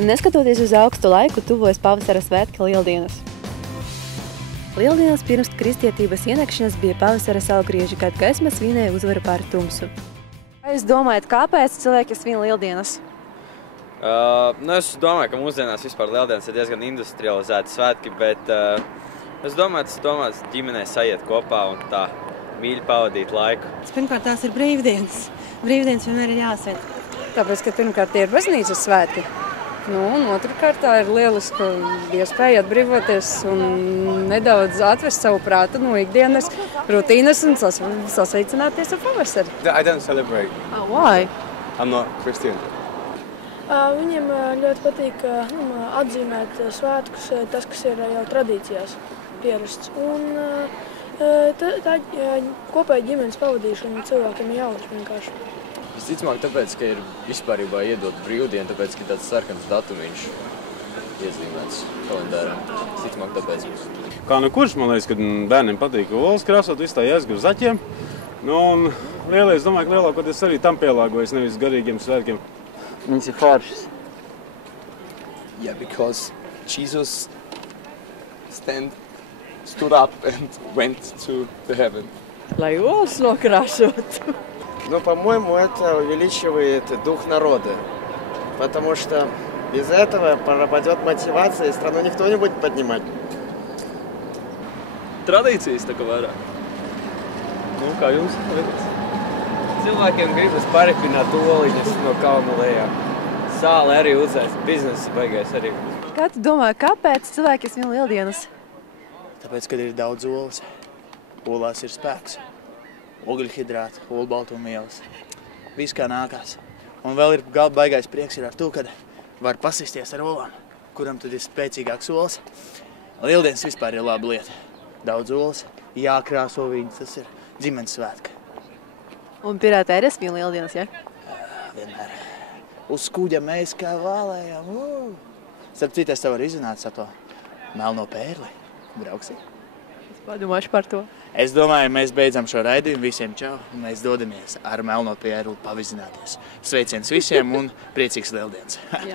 Neskatoties uz augstu laiku, tuvojas pavasara svētki Lieldienas. Lieldienas pirms kristietības ienākšanas bija pavasara saulgrieži, kad gaisma svinēja uzvaru pār tumsu. Vai jūs domājat, kāpēc cilvēki svin Lieldienas? Es domāju, ka mūsdienās vispār Lieldienas ir diezgan industrializēti svētki, bet es domāju, ģimenei sajiet kopā un tā mīļi pavadīt laiku. Pirmkārt, tās ir brīvdienas. Brīvdienas vienmēr ir jāsvēt. Tāpēc, ka pirmkārt ir baznīcas svētki. Un otrkārt tā ir lieliska iespēja atbrīvoties un nedaudz atvest savu prātu no ikdienas rutīnas un sasveicināties ar pavasari. I don't celebrate. Why? I'm not Christian. Viņiem ļoti patīk atzīmēt svētkus, tas, kas ir jau tradīcijās pierasts. Un tā kopēja ģimenes pavadīšana cilvēkiem ir jautra vienkārši. Visticamāk tāpēc, ka ir vispārībā iedot brīvdienu, tāpēc, ka tāds sarkans datumiņš iezīmēts kalendārā. Visticamāk tāpēc. Kā nu kurš, man liekas, kad bērniem patīk olas krāsot, visu tā jāsgur zaķiem. Un lielais, domāju, ka lielākoties arī tam pielāgojas, nevis garīgiem svētkiem. Viņas ir foršas. Yeah, because Jesus stood up and went to the heaven. Lai olas nokrāšotu. По-моему, это увеличивает дух народа, потому что без этого пропадет мотивация, и страну никто не будет поднимать. Tradīcijas tā kā vairāk. Kā jums? Cilvēkiem gribas paripināt oliņas no kalna lejā. Sāli arī uzēs, biznesa beigais arī. Kā tu domā, kāpēc cilvēki svin Lieldienas? Tāpēc, kad ir daudz olas, olās ir spēks. Ogļhidrāti, olbaltumvielas, viss kā nākās. Un vēl ir baigais prieks ir ar to, kad var pasisties ar olām, kuram tad ir spēcīgāks olas. Lieldienas vispār ir laba lieta. Daudz olas, jākrāso viņas, tas ir ģimenes svētki. Un pirātē arī svin Lieldienas, ja? Vienmēr. Uz kuģa mēs kā vālējām. Starp citu, es tev varu izrunāt ar to melno pērli. Brauksi? Es padomāšu par to. Es domāju, mēs beidzam šo raidījumu. Visiem čau. Un mēs dodamies ar melno pērli pavizināties. Sveiciens visiem un priecīgs Lieldienas. Jā.